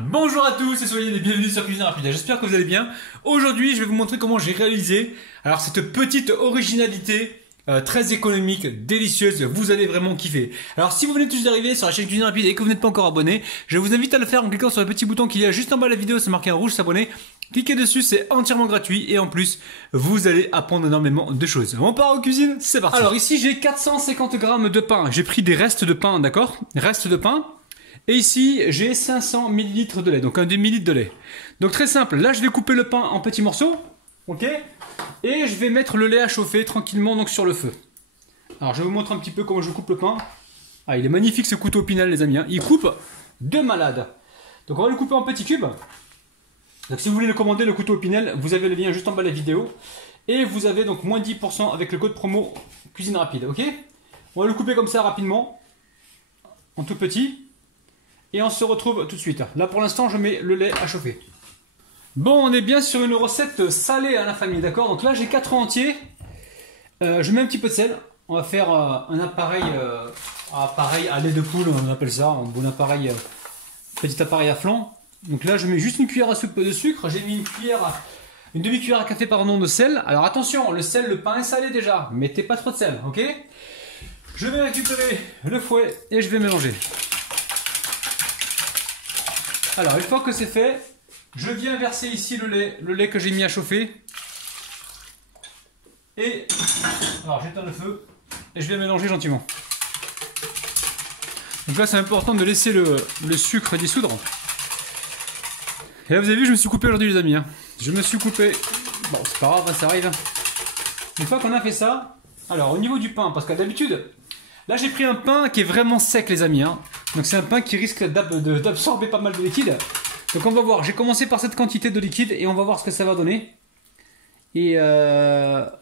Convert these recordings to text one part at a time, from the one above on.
Bonjour à tous et soyez les bienvenus sur Cuisine Rapide. J'espère que vous allez bien. Aujourd'hui, je vais vous montrer comment j'ai réalisé cette petite originalité très économique, délicieuse. Vous allez vraiment kiffer. Alors, si vous venez tous d'arriver sur la chaîne Cuisine Rapide et que vous n'êtes pas encore abonné, je vous invite à le faire en cliquant sur le petit bouton qu'il y a juste en bas de la vidéo. C'est marqué en rouge s'abonner. Cliquez dessus, c'est entièrement gratuit et en plus, vous allez apprendre énormément de choses. On part en cuisine, c'est parti. Alors ici, j'ai 450 grammes de pain. J'ai pris des restes de pain, d'accord? Restes de pain. Et ici, j'ai 500 ml de lait, donc un demi-litre de lait. Donc très simple, là je vais couper le pain en petits morceaux, ok? Et je vais mettre le lait à chauffer tranquillement donc sur le feu. Alors je vais vous montrer un petit peu comment je coupe le pain. Ah, il est magnifique ce couteau Pinel les amis, hein. Il coupe de malade. Donc on va le couper en petits cubes. Donc si vous voulez le commander, le couteau Pinel, vous avez le lien juste en bas de la vidéo. Et vous avez donc moins 10% avec le code promo Cuisine Rapide, ok? On va le couper comme ça rapidement, en tout petit. Et on se retrouve tout de suite. Là pour l'instant je mets le lait à chauffer. Bon, on est bien sur une recette salée à la famille, d'accord? Donc là j'ai 4 œufs entiers. Je mets un petit peu de sel. On va faire un appareil à lait de poule, on appelle ça. Un bon appareil, petit appareil à flanc. Donc là je mets juste une cuillère à soupe de sucre. J'ai mis une demi-cuillère à café pardon, de sel. Alors attention, le sel, le pain est salé déjà. Mettez pas trop de sel, ok? Je vais récupérer le fouet et je vais mélanger. Alors, une fois que c'est fait, je viens verser ici le lait que j'ai mis à chauffer. Et, alors j'éteins le feu et je vais mélanger gentiment. Donc là, c'est important de laisser le sucre dissoudre. Et là, vous avez vu, je me suis coupé aujourd'hui, les amis. Hein. Je me suis coupé. Bon, c'est pas grave, ça arrive. Une fois qu'on a fait ça, alors au niveau du pain, parce que d'habitude, là j'ai pris un pain qui est vraiment sec, les amis. Hein. Donc c'est un pain qui risque d'absorber pas mal de liquide. Donc on va voir, j'ai commencé par cette quantité de liquide et on va voir ce que ça va donner. Et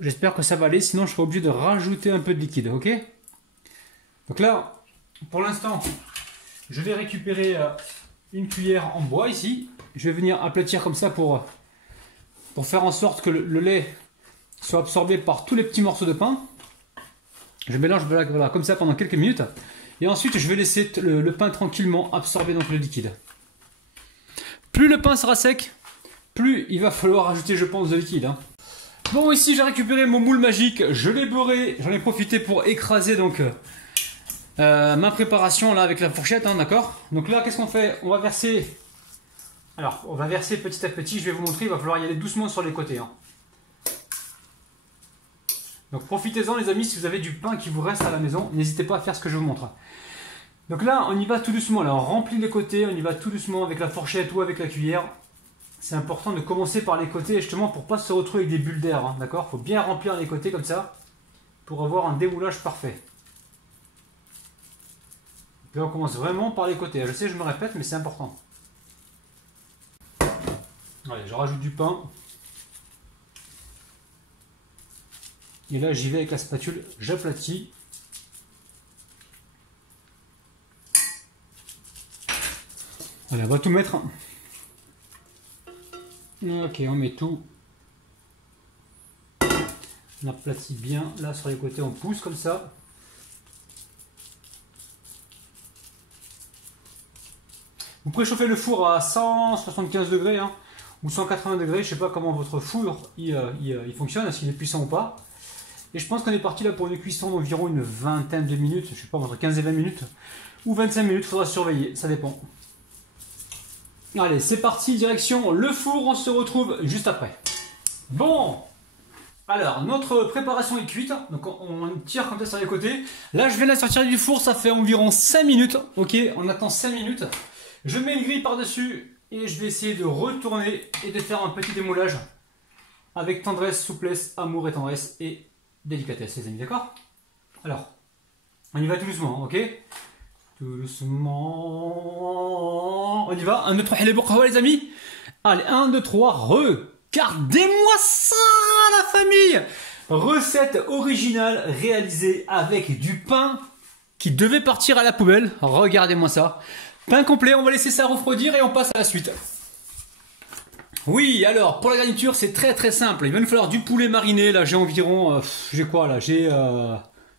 j'espère que ça va aller, sinon je serai obligé de rajouter un peu de liquide, ok? Donc là, pour l'instant, je vais récupérer une cuillère en bois ici. Je vais venir aplatir comme ça pour faire en sorte que le lait soit absorbé par tous les petits morceaux de pain. Je mélange voilà, comme ça pendant quelques minutes. Et ensuite, je vais laisser le pain tranquillement absorber donc le liquide. Plus le pain sera sec, plus il va falloir ajouter, je pense, de liquide. Hein. Bon, ici, j'ai récupéré mon moule magique. Je l'ai beurré. J'en ai profité pour écraser donc ma préparation là avec la fourchette, hein, d'accord? Donc là, qu'est-ce qu'on fait? On va verser. Alors, on va verser petit à petit. Je vais vous montrer. Il va falloir y aller doucement sur les côtés. Hein. Donc profitez-en les amis, si vous avez du pain qui vous reste à la maison, n'hésitez pas à faire ce que je vous montre. Donc là, on y va tout doucement, là on remplit les côtés, on y va tout doucement avec la fourchette ou avec la cuillère. C'est important de commencer par les côtés justement pour ne pas se retrouver avec des bulles d'air, hein, d'accord? Il faut bien remplir les côtés comme ça pour avoir un démoulage parfait. Puis on commence vraiment par les côtés, je sais je me répète mais c'est important. Allez, je rajoute du pain. Et là, j'y vais avec la spatule, j'aplatis. Allez, on va tout mettre. Ok, on met tout. On aplatit bien. Là, sur les côtés, on pousse comme ça. Vous préchauffez le four à 175 degrés hein, ou 180 degrés. Je ne sais pas comment votre four il fonctionne, s'il est puissant ou pas. Et je pense qu'on est parti là pour une cuisson d'environ une vingtaine de minutes, je sais pas, entre 15 et 20 minutes, ou 25 minutes, il faudra surveiller, ça dépend. Allez, c'est parti, direction le four, on se retrouve juste après. Bon, alors, notre préparation est cuite, donc on tire comme ça sur les côtés. Là, je viens de la sortir du four, ça fait environ 5 minutes, ok, on attend 5 minutes. Je mets une grille par-dessus, et je vais essayer de retourner et de faire un petit démoulage, avec tendresse, souplesse, amour et tendresse, et délicatesse les amis, d'accord? Alors, on y va tout doucement, ok? Tout doucement. On y va, 1, 2, 3, les bourgeois les amis. Allez, 1, 2, 3, regardez-moi ça la famille! Recette originale réalisée avec du pain qui devait partir à la poubelle. Regardez-moi ça. Pain complet, on va laisser ça refroidir et on passe à la suite. Oui, alors, pour la garniture, c'est très très simple. Il va nous falloir du poulet mariné. Là, j'ai environ... j'ai quoi là? J'ai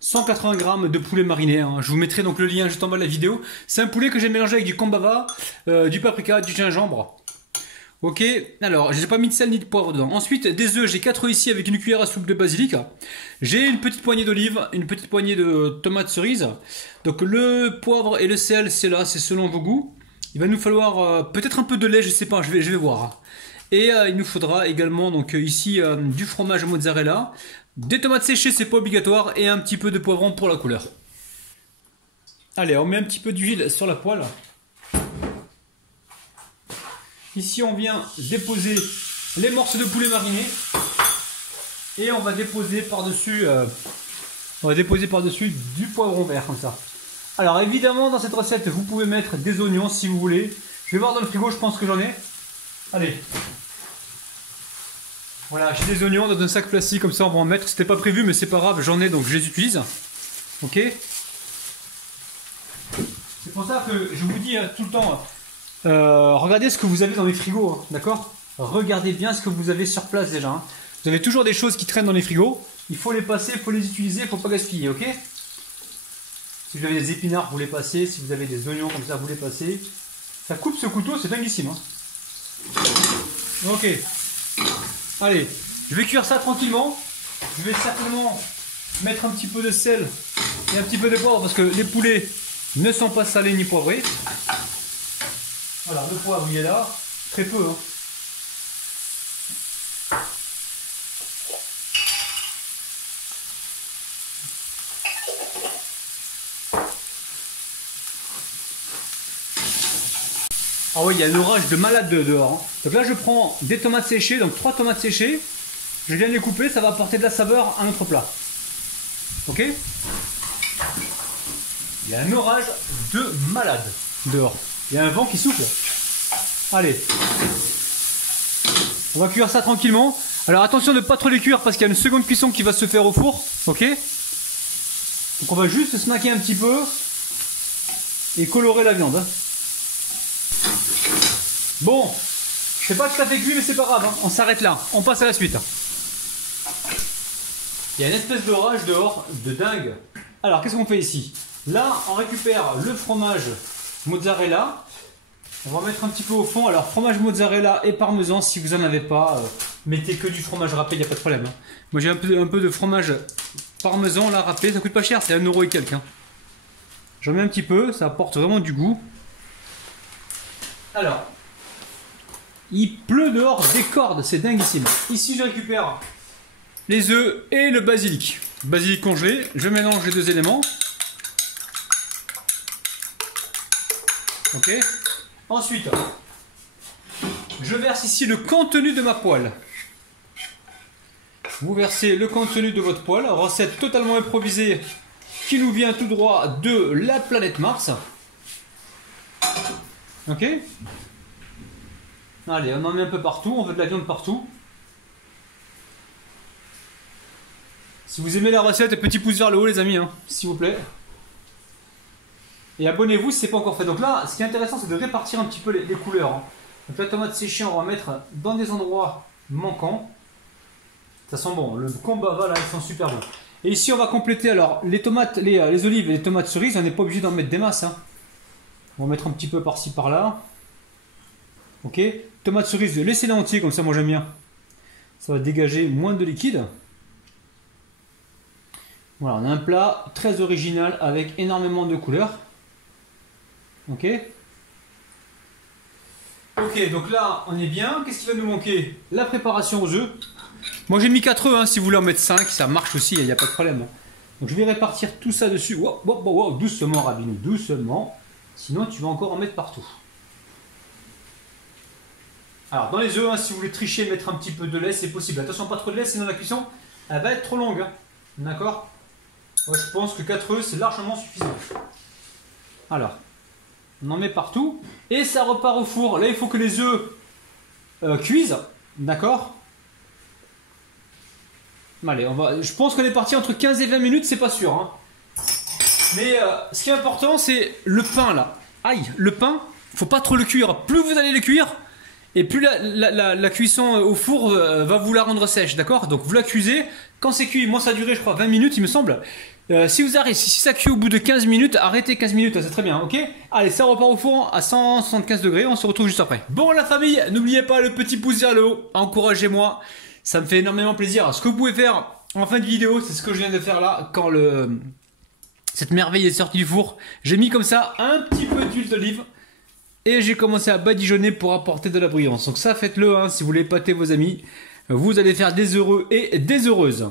180 grammes de poulet mariné, hein. Je vous mettrai donc le lien juste en bas de la vidéo. C'est un poulet que j'ai mélangé avec du kambava, du paprika, du gingembre. Ok, alors j'ai pas mis de sel ni de poivre dedans. Ensuite, des œufs, j'ai 4 œufs ici avec une cuillère à soupe de basilic. J'ai une petite poignée d'olive, une petite poignée de tomates cerises. Donc le poivre et le sel, c'est là, c'est selon vos goûts. Il va nous falloir peut-être un peu de lait, je sais pas, je vais voir. Et il nous faudra également donc ici du fromage mozzarella, des tomates séchées, c'est pas obligatoire, et un petit peu de poivron pour la couleur. Allez, on met un petit peu d'huile sur la poêle. Ici, on vient déposer les morceaux de poulet marinés et on va déposer par-dessus du poivron vert comme ça. Alors évidemment, dans cette recette, vous pouvez mettre des oignons si vous voulez. Je vais voir dans le frigo, je pense que j'en ai. Allez. Voilà, j'ai des oignons dans un sac plastique comme ça, on va en mettre. C'était pas prévu, mais c'est pas grave, j'en ai donc je les utilise. Ok. C'est pour ça que je vous dis tout le temps. Regardez ce que vous avez dans les frigos, hein, d'accord? Regardez bien ce que vous avez sur place déjà. Hein. Vous avez toujours des choses qui traînent dans les frigos. Il faut les passer, il faut les utiliser, il ne faut pas gaspiller, ok? Si vous avez des épinards, vous les passez. Si vous avez des oignons comme ça, vous les passez. Ça coupe ce couteau, c'est dinguissime. Hein. Ok. Allez, je vais cuire ça tranquillement. Je vais certainement mettre un petit peu de sel et un petit peu de poivre parce que les poulets ne sont pas salés ni poivrés. Voilà, le poivre il est là, très peu. Hein. Ah oui, il y a un orage de malade dehors. Hein. Donc là, je prends des tomates séchées, donc 3 tomates séchées. Je viens de les couper, ça va apporter de la saveur à notre plat. Ok? Il y a un orage de malade dehors. Il y a un vent qui souffle. Allez. On va cuire ça tranquillement. Alors attention de ne pas trop les cuire parce qu'il y a une seconde cuisson qui va se faire au four. Ok? Donc on va juste snacker un petit peu et colorer la viande. Bon. Je sais pas si ça fait cuit mais c'est pas grave. Hein. On s'arrête là. On passe à la suite. Il y a une espèce d'orage dehors de dingue. Alors qu'est-ce qu'on fait ici? Là on récupère le fromage mozzarella. On va mettre un petit peu au fond. Alors fromage mozzarella et parmesan, si vous n'en avez pas, mettez que du fromage râpé, il n'y a pas de problème. Hein. Moi j'ai un peu de fromage parmesan là râpé, ça coûte pas cher, c'est 1 € et quelques. Hein. J'en mets un petit peu, ça apporte vraiment du goût. Alors, il pleut dehors des cordes, c'est dinguissime. Ici je récupère les œufs et le basilic. Basilic congelé, je mélange les deux éléments. Ok. Ensuite, je verse ici le contenu de ma poêle. Vous versez le contenu de votre poêle, recette totalement improvisée qui nous vient tout droit de la planète Mars. Ok. Allez, on en met un peu partout, on veut de la viande partout. Si vous aimez la recette, petit pouce vers le haut les amis, hein, s'il vous plaît. Et abonnez-vous si ce n'est pas encore fait. Donc là, ce qui est intéressant, c'est de répartir un petit peu les couleurs. Hein. Donc la tomate séchée, on va mettre dans des endroits manquants. Ça sent bon. Le kambava, là, ils sont super bons. Et ici, on va compléter alors les tomates, les olives et les tomates cerises. On n'est pas obligé d'en mettre des masses. Hein. On va mettre un petit peu par-ci, par-là. Ok. Tomates cerises, laissez-les entiers, comme ça, moi j'aime bien. Ça va dégager moins de liquide. Voilà, on a un plat très original avec énormément de couleurs. Ok. Ok, donc là, on est bien. Qu'est-ce qui va nous manquer? La préparation aux œufs. Moi, j'ai mis 4 œufs. Hein. Si vous voulez en mettre 5, ça marche aussi. Il n'y a pas de problème. Donc, je vais répartir tout ça dessus. Wow, wow, wow, wow. Doucement, Rabine. Doucement. Sinon, tu vas encore en mettre partout. Alors, dans les œufs, hein, si vous voulez tricher, mettre un petit peu de lait, c'est possible. Attention, pas trop de lait, sinon la cuisson, elle va être trop longue. Hein. D'accord? Moi, je pense que 4 œufs, c'est largement suffisant. Alors. On en met partout et ça repart au four. Là, il faut que les œufs cuisent. D'accord? Allez, je pense qu'on est parti entre 15 et 20 minutes, c'est pas sûr. Hein. Mais ce qui est important, c'est le pain là. Aïe, le pain, faut pas trop le cuire. Plus vous allez le cuire, et plus la cuisson au four va vous la rendre sèche. D'accord? Donc vous la cuisez. Quand c'est cuit, moi ça a duré, je crois, 20 minutes, il me semble. Si ça cuit au bout de 15 minutes, arrêtez 15 minutes, c'est très bien, ok? Allez, ça repart au four à 175 degrés, on se retrouve juste après. Bon la famille, n'oubliez pas le petit pouce vers le haut, encouragez-moi, ça me fait énormément plaisir. Ce que vous pouvez faire en fin de vidéo, c'est ce que je viens de faire là, quand cette merveille est sortie du four. J'ai mis comme ça un petit peu d'huile d'olive et j'ai commencé à badigeonner pour apporter de la brillance. Donc ça, faites-le hein, si vous voulez épater vos amis. Vous allez faire des heureux et des heureuses.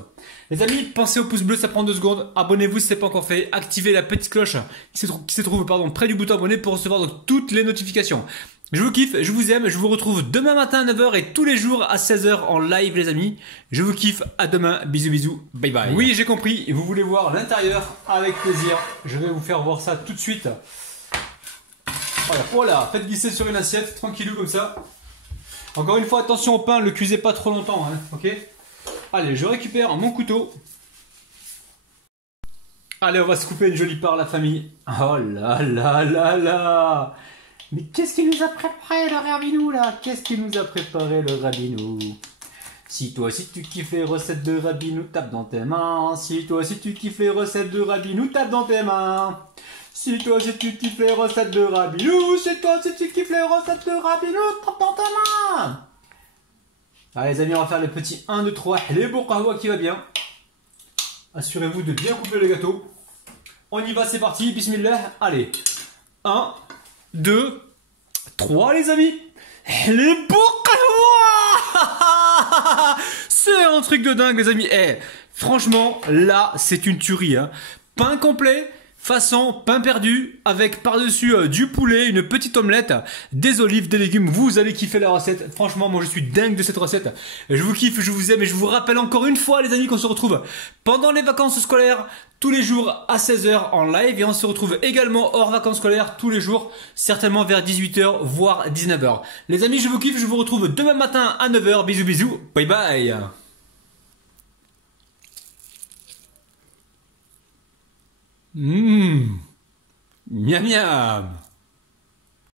Les amis, pensez au pouce bleu, ça prend 2 secondes. Abonnez-vous si ce n'est pas encore fait. Activez la petite cloche qui se trouve près du bouton abonner pour recevoir donc toutes les notifications. Je vous kiffe, je vous aime, je vous retrouve demain matin à 9 h et tous les jours à 16 h en live les amis. Je vous kiffe, à demain, bisous bisous, bye bye. Oui, j'ai compris, vous voulez voir l'intérieur, avec plaisir. Je vais vous faire voir ça tout de suite. Voilà, faites glisser sur une assiette, tranquillou comme ça. Encore une fois, attention au pain, le cuisez pas trop longtemps, hein, ok? Allez, je récupère mon couteau. Allez, on va se couper une jolie part, la famille. Oh là là là là! Mais qu'est-ce qu'il nous a préparé, le rabinou, là? Qu'est-ce qu'il nous a préparé, le rabinou? Si toi aussi tu kiffes les recettes de rabinou, tape dans tes mains. Si toi aussi tu kiffes les recettes de rabinou, tape dans tes mains. Si toi aussi tu kiffes les recettes de rabinou, si toi aussi tu kiffes les recettes de rabinou, tape dans tes mains. Allez les amis, on va faire le petit 1, 2, 3, les bourkawa qui va bien. Assurez-vous de bien couper le gâteau. On y va, c'est parti, bismillah. Allez, 1, 2, 3 les amis. Les bourkawa. C'est un truc de dingue les amis. Franchement, là, c'est une tuerie. Hein. Pain complet. Façon pain perdu avec par-dessus du poulet, une petite omelette, des olives, des légumes. Vous allez kiffer la recette. Franchement, moi je suis dingue de cette recette. Je vous kiffe, je vous aime et je vous rappelle encore une fois les amis qu'on se retrouve pendant les vacances scolaires tous les jours à 16 h en live et on se retrouve également hors vacances scolaires tous les jours, certainement vers 18 h voire 19 h. Les amis, je vous kiffe, je vous retrouve demain matin à 9 h. Bisous bisous, bye bye. Miam miam.